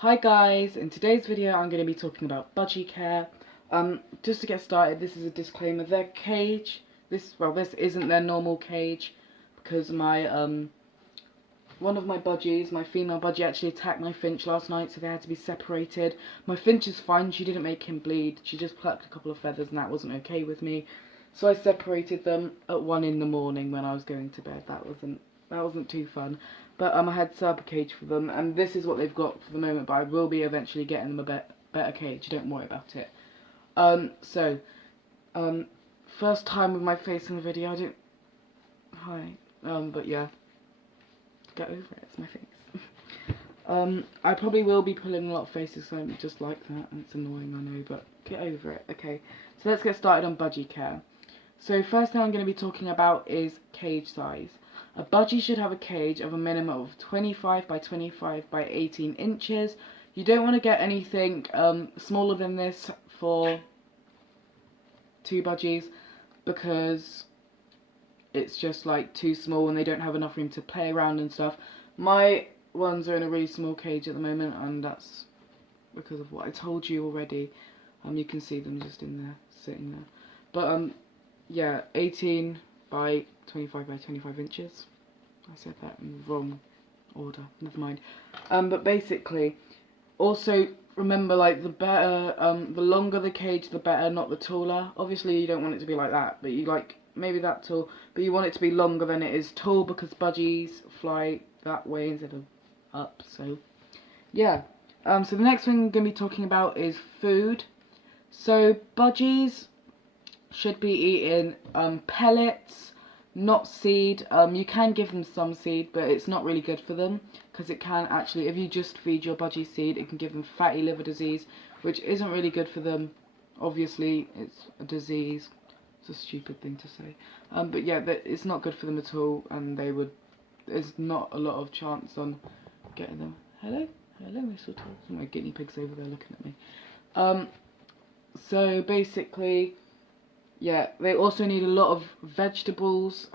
Hi guys, in today's video I'm going to be talking about Budgie care. Just to get started, this is a disclaimer. Their cage, this isn't their normal cage because my one of my budgies, my female budgie, actually attacked my finch last night, so they had to be separated. My finch is fine, she didn't make him bleed, she just plucked a couple of feathers and that wasn't okay with me. So I separated them at 1 in the morning when I was going to bed. That wasn't too fun. But I had to set up a cage for them, and this is what they've got for the moment, but I will be eventually getting them a better cage, don't worry about it. First time with my face in the video, but yeah, get over it, it's my face. I probably will be pulling a lot of faces, so I'm just like that, and it's annoying, I know, but get over it. Okay, so let's get started on budgie care. So first thing I'm going to be talking about is cage size. A budgie should have a cage of a minimum of 25 by 25 by 18 inches. You don't want to get anything smaller than this for 2 budgies because it's just like too small and they don't have enough room to play around and stuff. My ones are in a really small cage at the moment, and that's because of what I told you already. You can see them just in there, sitting there. But yeah, 18 by 25 by 25 inches. I said that in the wrong order, never mind. But basically, also remember, like, the longer the cage, the better, not the taller. Obviously, you don't want it to be like that, but you like maybe that tall, but you want it to be longer than it is tall because budgies fly that way instead of up. So yeah. So the next thing I'm going to be talking about is food. So budgies should be eating pellets, not seed. You can give them some seed, but it's not really good for them because it can actually, if you just feed your budgie seed, it can give them fatty liver disease, which isn't really good for them. Obviously, it's a disease. It's a stupid thing to say. But yeah, it's not good for them at all, and there's not a lot of chance on getting them. Hello, mistletoe. My guinea pigs over there looking at me. So basically, yeah, they also need a lot of vegetables,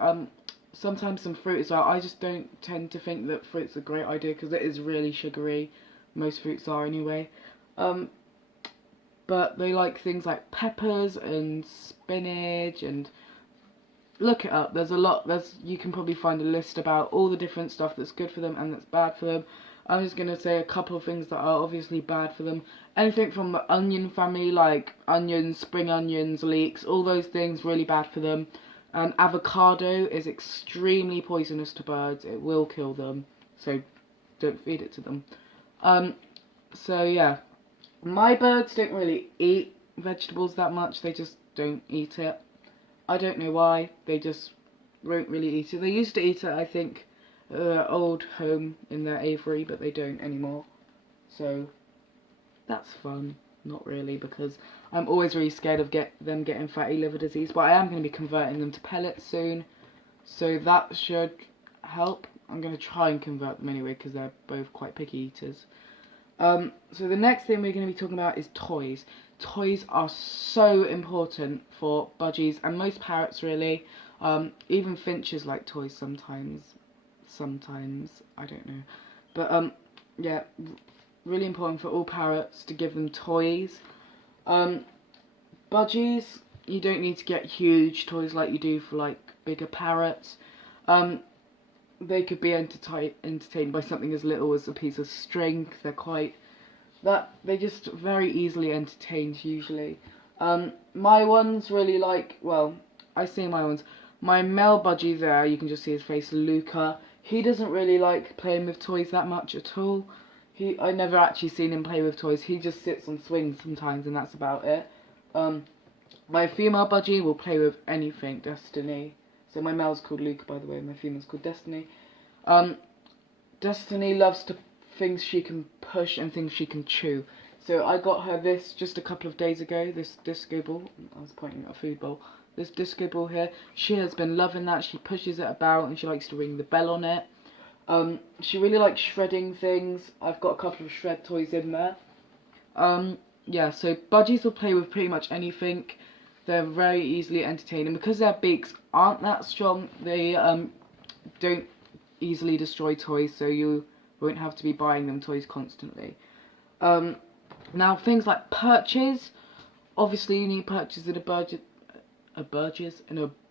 sometimes some fruit as well. I just don't tend to think that fruit's a great idea because it is really sugary. Most fruits are anyway. But they like things like peppers and spinach, and look it up. You can probably find a list about all the different stuff that's good for them and that's bad for them. I'm just going to say a couple of things that are obviously bad for them. Anything from the onion family, like onions, spring onions, leeks, all those things, really bad for them. Avocado is extremely poisonous to birds. It will kill them, so don't feed it to them. So yeah, my birds don't really eat vegetables that much. They just don't eat it. I don't know why. They just won't really eat it. They used to eat it, I think, old home in their aviary, but they don't anymore. So that's fun. Not really, because I'm always really scared of them getting fatty liver disease, but I am going to be converting them to pellets soon, so that should help. I'm going to try and convert them anyway because they're both quite picky eaters. So the next thing we're going to be talking about is toys. Toys are so important for budgies and most parrots, really. Even finches like toys sometimes, I don't know. But yeah, really important for all parrots to give them toys. Budgies, you don't need to get huge toys like you do for like bigger parrots. They could be entertained by something as little as a piece of string. They're just very easily entertained usually. My ones really like, well, I say my ones. My male budgie there, you can just see his face, Luca. He doesn't really like playing with toys that much at all. I never actually seen him play with toys. He just sits on swings sometimes, and that's about it. My female budgie will play with anything, Destiny. So my male's called Luca, by the way. My female's called Destiny. Destiny loves things she can push and things she can chew. So I got her this just a couple of days ago. This disco ball. I was pointing at a food bowl. This disco ball here. She has been loving that. She pushes it about and she likes to ring the bell on it. She really likes shredding things. I've got a couple of shred toys in there. Yeah, so budgies will play with pretty much anything. They're very easily entertained, and because their beaks aren't that strong, they don't easily destroy toys, so you won't have to be buying them toys constantly. Now things like perches, obviously you need perches in a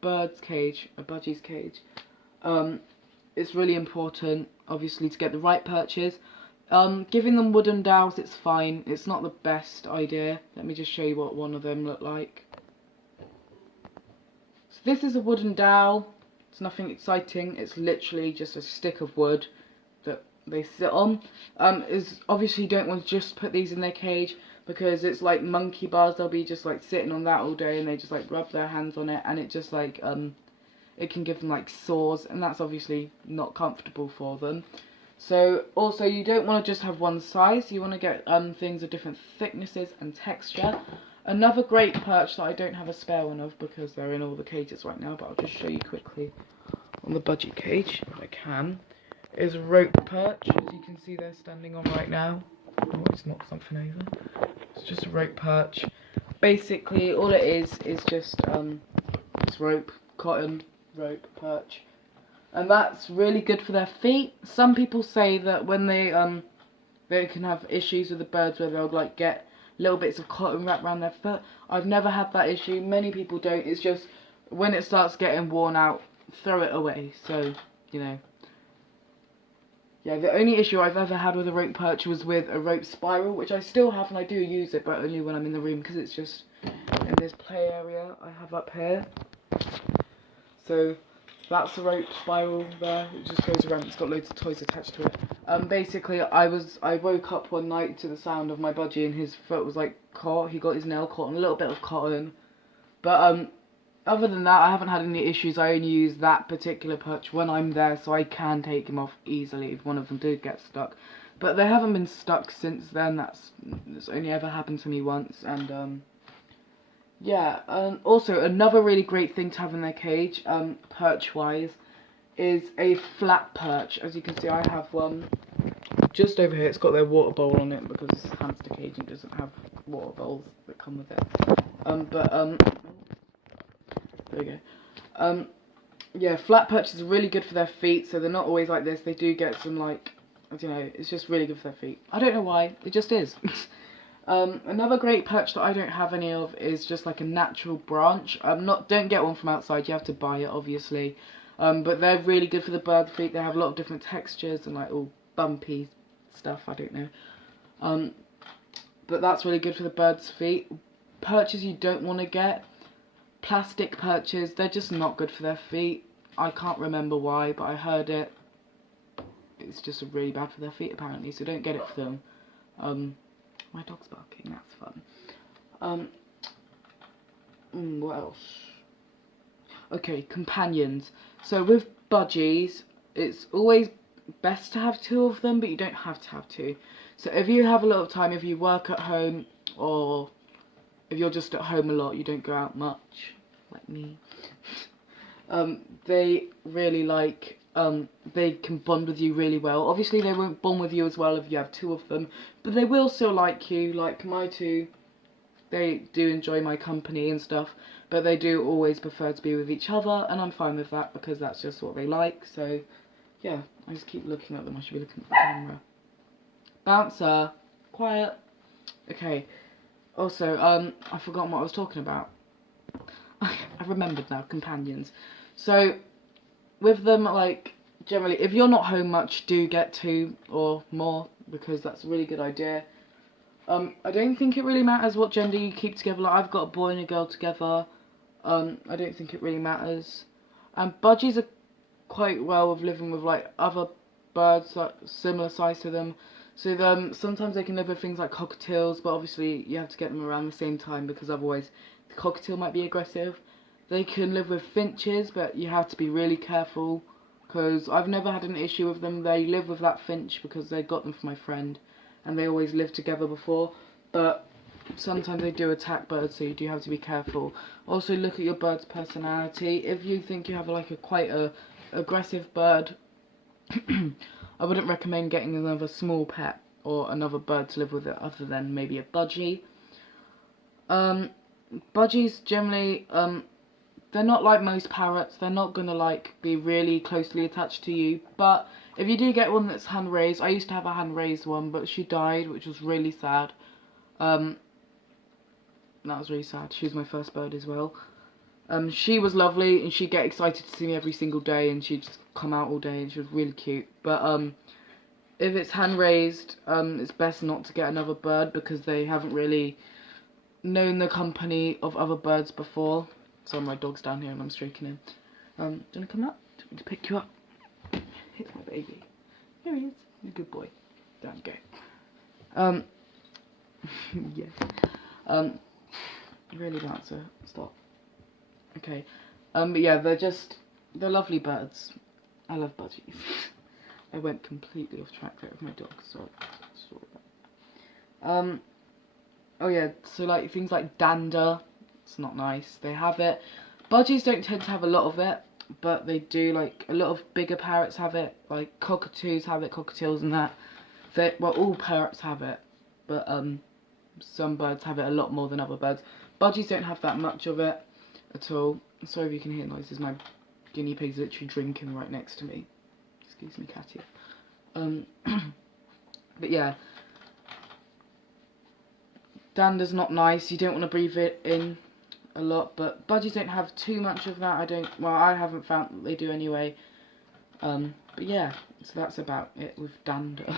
bird's cage, a budgie's cage. It's really important, obviously, to get the right perches. Giving them wooden dowels, it's fine. It's not the best idea. Let me just show you what one of them look like. So this is a wooden dowel. It's nothing exciting. It's literally just a stick of wood that they sit on. Is obviously you don't want to just put these in their cage, because it's like monkey bars. They'll be just like sitting on that all day, and they just like rub their hands on it, and it just like it can give them like sores, and that's obviously not comfortable for them. So also you don't want to just have one size. You want to get things of different thicknesses and texture. Another great perch that I don't have a spare one of because they're in all the cages right now, but I'll just show you quickly on the budgie cage if I can, is a rope perch. As you can see they're standing on right now. Oh, it's knocked something over. It's just a rope perch. Basically all it is just it's rope, cotton, rope perch. And that's really good for their feet. Some people say that when they can have issues with the birds where they'll like get little bits of cotton wrapped around their foot. I've never had that issue. Many people don't. It's just when it starts getting worn out, throw it away. So, you know. Yeah, the only issue I've ever had with a rope perch was with a rope spiral, which I still have and I do use it, but only when I'm in the room because it's just in this play area I have up here. So that's the rope spiral there. It just goes around. It's got loads of toys attached to it. Basically, I woke up one night to the sound of my budgie, and his foot was like caught. He got his nail caught on a little bit of cotton. But other than that, I haven't had any issues. I only use that particular perch when I'm there, so I can take him off easily if one of them did get stuck. But they haven't been stuck since then. That's only ever happened to me once, and yeah, also another really great thing to have in their cage, perch-wise, is a flat perch. As you can see, I have one just over here. It's got their water bowl on it because it's a hamster cage and it doesn't have water bowls that come with it. There we go. Yeah, flat perches are really good for their feet, so they're not always like this. They do get some, like, I don't know, it's just really good for their feet. I don't know why, it just is. Another great perch that I don't have any of is just like a natural branch. Don't get one from outside, you have to buy it obviously. But they're really good for the bird feet. They have a lot of different textures and like all bumpy stuff, I don't know. But that's really good for the bird's feet. Perches you don't want to get, plastic perches, they're just not good for their feet. I can't remember why, but I heard it's just really bad for their feet apparently, so don't get it for them. My dog's barking, that's fun. What else? Okay, companions. So with budgies, it's always best to have two of them, but you don't have to have two. So if you have a lot of time, if you work at home, or if you're just at home a lot, you don't go out much, like me. They really like, they can bond with you really well. Obviously they won't bond with you as well if you have two of them, but they will still like you. Like my two, they do enjoy my company and stuff, but they do always prefer to be with each other, and I'm fine with that because that's just what they like. So yeah, I just keep looking at them. I should be looking at the camera. Bouncer, quiet. Okay, also I forgot what I was talking about. I've remembered now, companions. So with them, like, generally, if you're not home much, do get two or more, because that's a really good idea. I don't think it really matters what gender you keep together. Like, I've got a boy and a girl together. I don't think it really matters. And budgies are quite well with living with, like, other birds, like, similar size to them. So sometimes they can live with things like cockatiels, but obviously you have to get them around the same time, because otherwise the cockatiel might be aggressive. They can live with finches, but you have to be really careful, because I've never had an issue with them. They live with that finch because they got them from my friend, and they always lived together before, but sometimes they do attack birds, so you do have to be careful. Also look at your bird's personality. If you think you have like quite a aggressive bird, I wouldn't recommend getting another small pet or another bird to live with it other than maybe a budgie. Budgies generally, they're not like most parrots. They're not gonna like be really closely attached to you, but If you do get one that's hand raised, I used to have a hand raised one, but she died, which was really sad. That was really sad. She was my first bird as well. She was lovely, and she'd get excited to see me every single day, and she'd just come out all day, and she was really cute. But if it's hand raised, it's best not to get another bird because they haven't really known the company of other birds before. So my dog's down here and I'm stroking him. Do you want to come up? Do you want me to pick you up? Here's my baby. Here he is. He's a good boy. Down you go. Yeah. Really don't answer. Stop. Okay. But yeah, they're lovely birds. I love budgies. I went completely off track there with my dog, so sorry about that. Oh yeah, so like things like dander, it's not nice. They have it. Budgies don't tend to have a lot of it, but they do. Like a lot of bigger parrots have it. Like cockatoos have it, cockatiels and that. Well, all parrots have it, but some birds have it a lot more than other birds. Budgies don't have that much of it at all. Sorry if you can hear noises. My guinea pig's literally drinking right next to me. Excuse me, Catty. But yeah, dander's not nice. You don't want to breathe it in a lot, but budgies don't have too much of that. I haven't found that they do anyway. But yeah, so that's about it with dander.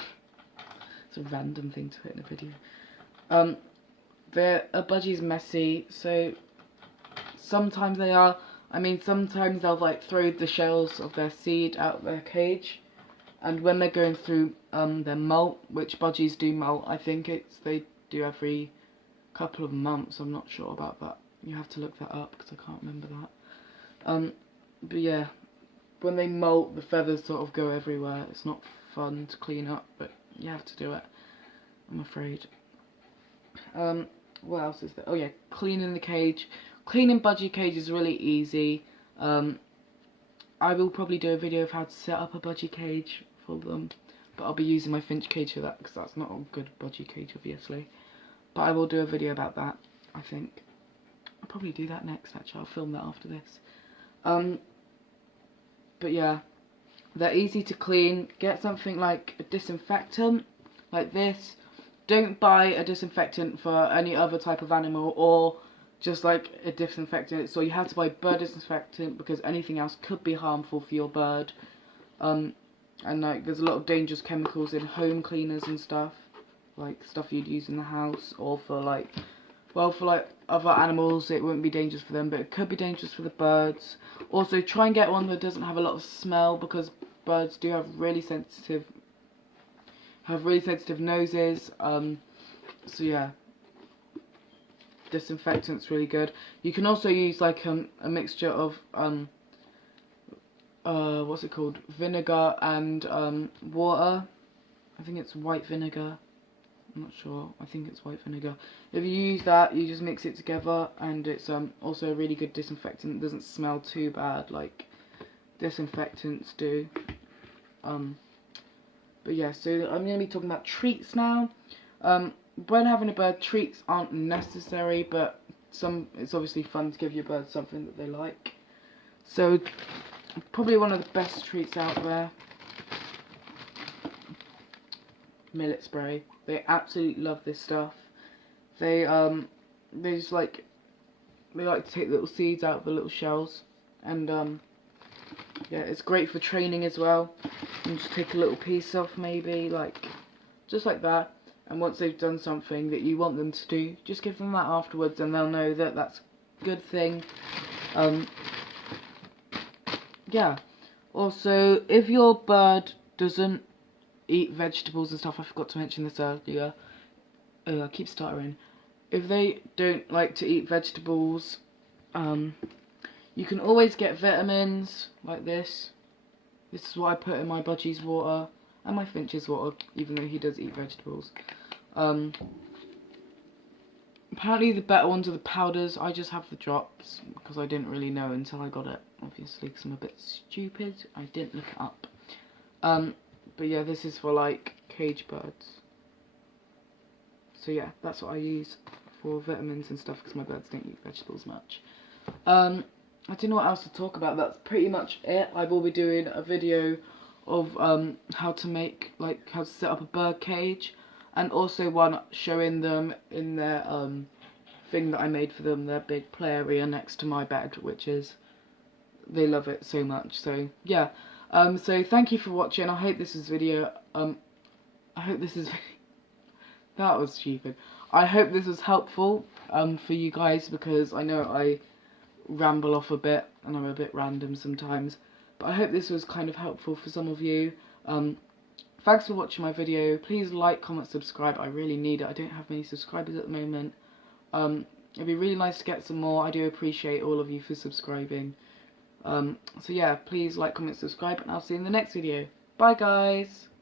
It's a random thing to put in a video. A budgie's messy, so sometimes they are. I mean, sometimes they'll like throw the shells of their seed out of their cage, and when they're going through their molt, which budgies do molt, I think they do every couple of months. I'm not sure about that. You have to look that up because I can't remember that. But yeah, when they molt, the feathers sort of go everywhere. It's not fun to clean up, but you have to do it, I'm afraid. What else is there? Oh yeah, cleaning the cage. Cleaning budgie cage is really easy. I will probably do a video of how to set up a budgie cage for them, but I'll be using my finch cage for that because that's not a good budgie cage, obviously. But I will do a video about that, I think. I'll probably do that next, actually. I'll film that after this. But yeah, they're easy to clean. Get something like a disinfectant, like this. Don't buy a disinfectant for any other type of animal or just like a disinfectant. So you have to buy bird disinfectant because anything else could be harmful for your bird. And like there's a lot of dangerous chemicals in home cleaners and stuff, like stuff you'd use in the house, or for like, well, for like other animals it wouldn't be dangerous for them, but it could be dangerous for the birds. Also try and get one that doesn't have a lot of smell because birds do have really sensitive noses. So yeah, disinfectant's really good. You can also use like a mixture of what's it called, vinegar and water. I think it's white vinegar, I'm not sure, I think it's white vinegar. If you use that, you just mix it together, and it's also a really good disinfectant. It doesn't smell too bad like disinfectants do. But yeah, so I'm going to be talking about treats now. When having a bird, treats aren't necessary, but it's obviously fun to give your bird something that they like. So probably one of the best treats out there, millet spray. They absolutely love this stuff. They just like to take little seeds out of the little shells, and yeah, it's great for training as well. And just take a little piece off, maybe like just like that, and once they've done something that you want them to do, just give them that afterwards, and they'll know that that's a good thing. Yeah, also if your bird doesn't eat vegetables and stuff, I forgot to mention this earlier, I keep stuttering. If they don't like to eat vegetables, you can always get vitamins like this. This is what I put in my budgie's water and my finch's water, even though he does eat vegetables. Apparently the better ones are the powders. I just have the drops because I didn't really know until I got it, obviously, because I'm a bit stupid. I didn't look it up. But yeah, this is for like cage birds. So yeah, that's what I use for vitamins and stuff because my birds don't eat vegetables much. I don't know what else to talk about. That's pretty much it. I will be doing a video of how to make, like, how to set up a bird cage, and also one showing them in their thing that I made for them, their big play area next to my bed, which is, they love it so much. So yeah, so thank you for watching. I hope this is video, I hope this is that was stupid. I hope this was helpful for you guys, because I know I ramble off a bit and I'm a bit random sometimes, but I hope this was kind of helpful for some of you. Thanks for watching my video. Please like, comment, subscribe. I really need it. I don't have many subscribers at the moment. It'd be really nice to get some more. I do appreciate all of you for subscribing. So yeah, please like, comment, subscribe, and I'll see you in the next video. Bye guys!